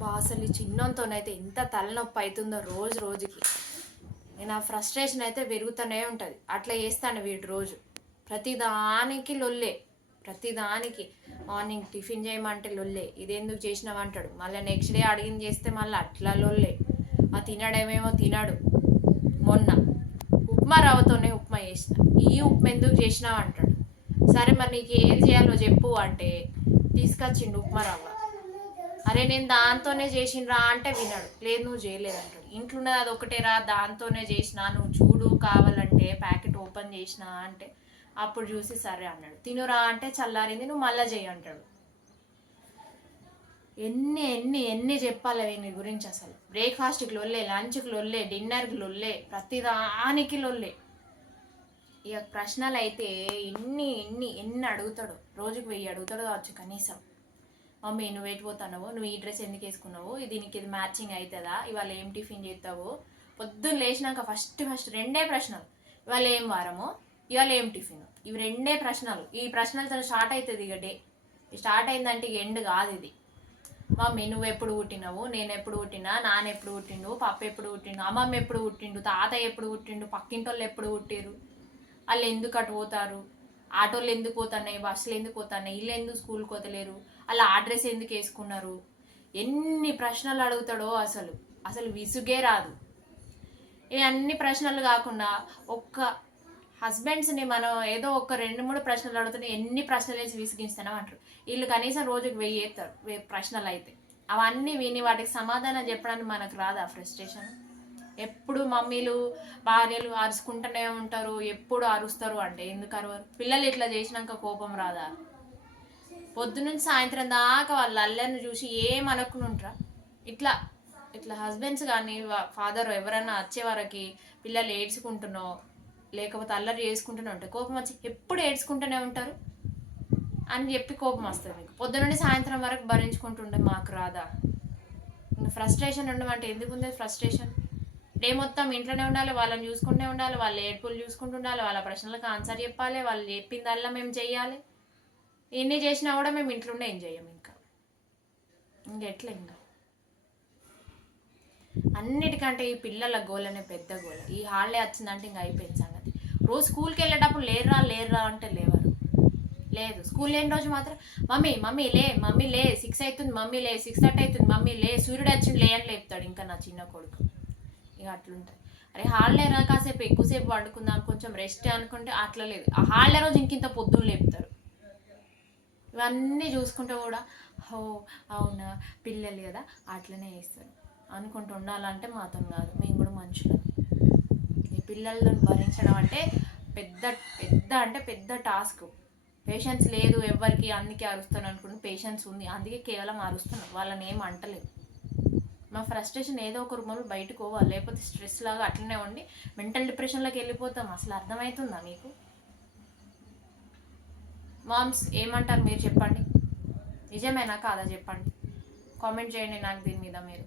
బా అసలు ఈ చిన్నంతోనైతే ఎంత తలనొప్పి అవుతుందో రోజు రోజుకి. నేను ఆ ఫ్రస్ట్రేషన్ అయితే పెరుగుతూనే ఉంటుంది. అట్లా చేస్తాను వీడు రోజు. ప్రతిదానికి లొల్లే. ప్రతిదానికి మార్నింగ్ టిఫిన్ చేయమంటే లొల్లే. ఇదెందుకు చేసినావు అంటాడు. మళ్ళీ నెక్స్ట్ డే అడిగింది చేస్తే మళ్ళీ అట్లా లొల్లే. ఆ తినడమేమో తినడు. మొన్న ఉప్మా రవ్వతోనే ఉప్మా చేసిన. ఈ ఉప్మా ఎందుకు చేసినావు అంటాడు. సరే మరి నీకు ఏం చేయాలో చెప్పు అంటే తీసుకొచ్చిండు ఉప్మా రవ్వ. అరే నేను దాంతోనే చేసినరా అంటే వినడు. లేదు నువ్వు చేయలేదు అంటాడు ఇంట్లో ఉన్నది అది ఒకటేరా దాంతోనే చేసిన నువ్వు చూడు కావాలంటే ప్యాకెట్ ఓపెన్ చేసిన అంటే అప్పుడు చూసి సరే అన్నాడు. తినురా అంటే చల్లారింది నువ్వు మళ్ళా చేయి అంటాడు. ఎన్ని ఎన్ని ఎన్ని చెప్పాలి వీని గురించి అసలు. బ్రేక్ఫాస్ట్కి లొల్లే లంచ్కి లొల్లే డిన్నర్కి లొల్లే ప్రతిదానికి లొల్లే. ఇక ప్రశ్నలు అయితే ఎన్ని ఎన్ని ఎన్ని అడుగుతాడు? రోజుకి వెయ్యి అడుగుతాడు కావచ్చు కనీసం. మమ్మీ నువ్వు ఎటు పోతున్నావు? నువ్వు ఈ డ్రెస్ ఎందుకు వేసుకున్నావు? ఇది దీనికి ఇది మ్యాచింగ్ అవుతుందా? ఇవాళ ఏం టిఫిన్ చేస్తావు? పొద్దున్న లేచినాక ఫస్ట్ ఫస్ట్ రెండే ప్రశ్నలు. ఇవాళ ఏం వారము? ఇవాళ ఏం టిఫిన్? ఇవి రెండే ప్రశ్నలు. ఈ ప్రశ్నలతో స్టార్ట్ అవుతుంది ఇక డే స్టార్ట్ అయిందంటే ఇక ఎండ్ కాదు ఇది. మమ్మీ నువ్వు ఎప్పుడు పుట్టినావు? నేను ఎప్పుడు పుట్టినా? నాన్న ఎప్పుడు పుట్టిండు? పప్ప ఎప్పుడు పుట్టిండు? అమ్మమ్మ ఎప్పుడు పుట్టిండు? తాతయ్య ఎప్పుడు పుట్టిండు? పక్కింటి వాళ్ళు ఎప్పుడు పుట్టారు వాళ్ళు ఎందుకు అటు పోతారు? ఆటోలు ఎందుకు పోతున్నాయి బస్సులు ఎందుకు పోతున్నాయి ఇల్లు ఎందుకు స్కూల్కి పోతలేరు అలా అడ్రస్ ఎందుకు వేసుకున్నారు? ఎన్ని ప్రశ్నలు అడుగుతాడో అసలు అసలు విసుగే రాదు. ఇవన్నీ అన్ని ప్రశ్నలు కాకుండా ఒక్క హస్బెండ్స్ని మనం ఏదో ఒక రెండు మూడు ప్రశ్నలు అడుగుతున్నా ఎన్ని ప్రశ్నలు వేసి విసిగిస్తానో అంటారు. వీళ్ళు కనీసం రోజుకి వెయ్యి వేస్తారు వే- ప్రశ్నలు అయితే. అవన్నీ విని వాటికి సమాధానం చెప్పడానికి మనకు రాదా ఫ్రస్ట్రేషన్? ఎప్పుడు మమ్మీలు భార్యలు అరుచుకుంటూనే ఉంటారు ఎప్పుడు అరుస్తారు అంటే ఎందుకు అరవరు? పిల్లలు ఇట్లా చేసినాక కోపం రాదా? పొద్దునుంచి సాయంత్రం దాకా వాళ్ళ అల్లెను చూసి ఏం అనుకుంటారా ఇట్లా ఇట్లా హస్బెండ్స్ కానీ ఫాదర్ ఎవరైనా వచ్చే వరకు పిల్లలు ఏడ్చుకుంటున్నో లేకపోతే అల్లరి చేసుకుంటూనే ఉంటారు కోపం వచ్చి ఎప్పుడు ఏడ్చుకుంటూనే ఉంటారు? అని చెప్పి కోపం వస్తుంది మీకు. పొద్దు నుండి సాయంత్రం వరకు భరించుకుంటుండే మాకు రాదా? ఫ్రస్ట్రేషన్ ఉండమంటే ఎందుకు ఉంది ఫ్రస్ట్రేషన్? డే మొత్తం ఇంట్లోనే ఉండాలి వాళ్ళని చూసుకుంటూ ఉండాలి వాళ్ళ ఏడుపులు చూసుకుంటూ ఉండాలి వాళ్ళ ప్రశ్నలకు ఆన్సర్ చెప్పాలి వాళ్ళు చెప్పిందల్లా మేము చెయ్యాలి. ఎన్ని చేసినా కూడా మేము ఇంట్లోనే ఏం చెయ్యం ఇంకా. ఇంకెట్లా ఇంకా? అన్నిటికంటే ఈ పిల్లల గోల్ అనే పెద్ద గోల్. ఈ హాలిడే వచ్చిందంటే ఇంకా అయిపోయింది సంగతి. రోజు స్కూల్కి వెళ్ళేటప్పుడు లేరురా లేరురా అంటే లేవరు. లేదు స్కూల్ లేని రోజు మాత్రం మమ్మీ మమ్మీ లే మమ్మీ లే సిక్స్ అవుతుంది మమ్మీ లే సిక్స్ థర్టీ అవుతుంది మమ్మీ లే సూర్యుడు వచ్చింది లే అని లేపుతాడు ఇంకా నా చిన్న కొడుకు. ఇక అట్లుంటుంది. అరే హాలిడే రా కాసేపు ఎక్కువసేపు పడుకుందాం కొంచెం రెస్ట్ అనుకుంటే అట్లా లేదు. ఆ హాలిడే రోజు ఇంకింత పొద్దున్న లేపుతారు. ఇవన్నీ చూసుకుంటే కూడా హో అవునా పిల్లలు కదా అట్లనే చేస్తారు. అనుకుంటూ ఉండాలంటే మాతో కాదు మేము కూడా మనుషులు. ఈ పిల్లలను భరించడం అంటే పెద్ద పెద్ద అంటే పెద్ద టాస్క్ పేషెన్స్ లేదు ఎవరికి అందుకే అరుస్తాను అనుకుంటే పేషెన్స్ ఉంది. అందుకే కేవలం అరుస్తున్నాం. వాళ్ళని ఏం అంటలేదు మా ఫ్రస్ట్రేషన్ ఏదో ఒక రూమ్లో బయటకు పోవాలి. లేకపోతే స్ట్రెస్ లాగా అట్లనే ఉండి మెంటల్ డిప్రెషన్లోకి వెళ్ళిపోతాం. అసలు అర్థమవుతుందా మీకు? మామ్స్ ఏమంటారు మీరు చెప్పండి? నిజమేనా కాదా చెప్పండి? కామెంట్ చేయండి నాకు దీని మీద మీరు.